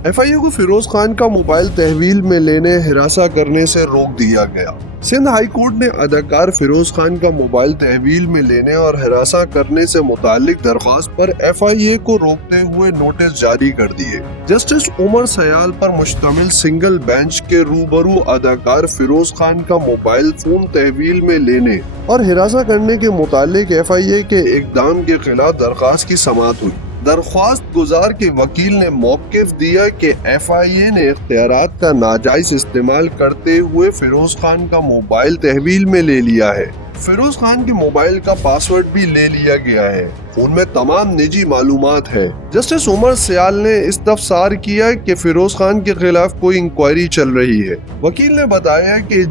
FIA को फिरोज खान का mobile तहवील में लेने हिरासा करने से रोक दिया गया। सिंध हाई कोर्ट ने अदाकार फिरोज खान का मोबाइल तहवील में लेने और हिरासा करने से मुतालिक दरख्वास्त पर FIA को रोकते हुए नोटिस जारी कर दिए। जस्टिस उमर सयाल पर मुश्तमिल सिंगल बेंच के रूबरू अदाकार फिरोज खान का मोबाइल फोन तहवील में लेने और हिरासा करने के मुतालिक FIA के इक़दाम के खिलाफ दरख्वास्त की समाअत हुई। दरख्वास्त गुजार के वकील ने मौक़िफ़ दिया कि FIA ने इख्तियारात का नाजायज इस्तेमाल करते हुए फिरोज खान का मोबाइल तहवील में ले लिया है। फिरोज खान के मोबाइल का पासवर्ड भी ले लिया गया है। फोन में तमाम निजी मालूमात है। जस्टिस उमर सयाल ने इस्तफसार किया कि फिरोज खान के खिलाफ कोई इंक्वायरी चल रही है। वकील ने बताया कि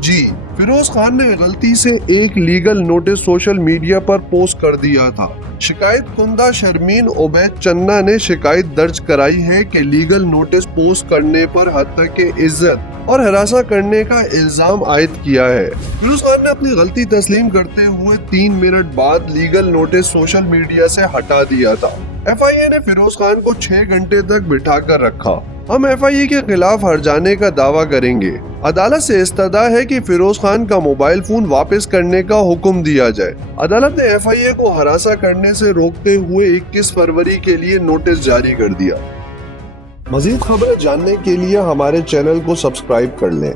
फिरोज खान ने गलती से एक लीगल नोटिस सोशल मीडिया पर पोस्ट कर दिया था। शिकायत कुंदा शर्मीन उबैद चन्ना ने शिकायत दर्ज कराई है कि लीगल नोटिस पोस्ट करने पर हत्या इज्जत और हरासा करने का इल्जाम आयद किया है। फिरोज खान ने अपनी गलती तस्लीम करते हुए 3 मिनट बाद लीगल नोटिस सोशल मीडिया से हटा दिया था। FIA ने फिरोज खान को 6 घंटे तक बिठा कर रखा। हम FIA के खिलाफ हर्जाने का दावा करेंगे। अदालत से इस्तदा है कि फिरोज खान का मोबाइल फोन वापस करने का हुक्म दिया जाए। अदालत ने FIA को हरासा करने से रोकते हुए 21 फरवरी के लिए नोटिस जारी कर दिया। मजीद खबरें जानने के लिए हमारे चैनल को सब्सक्राइब कर लें।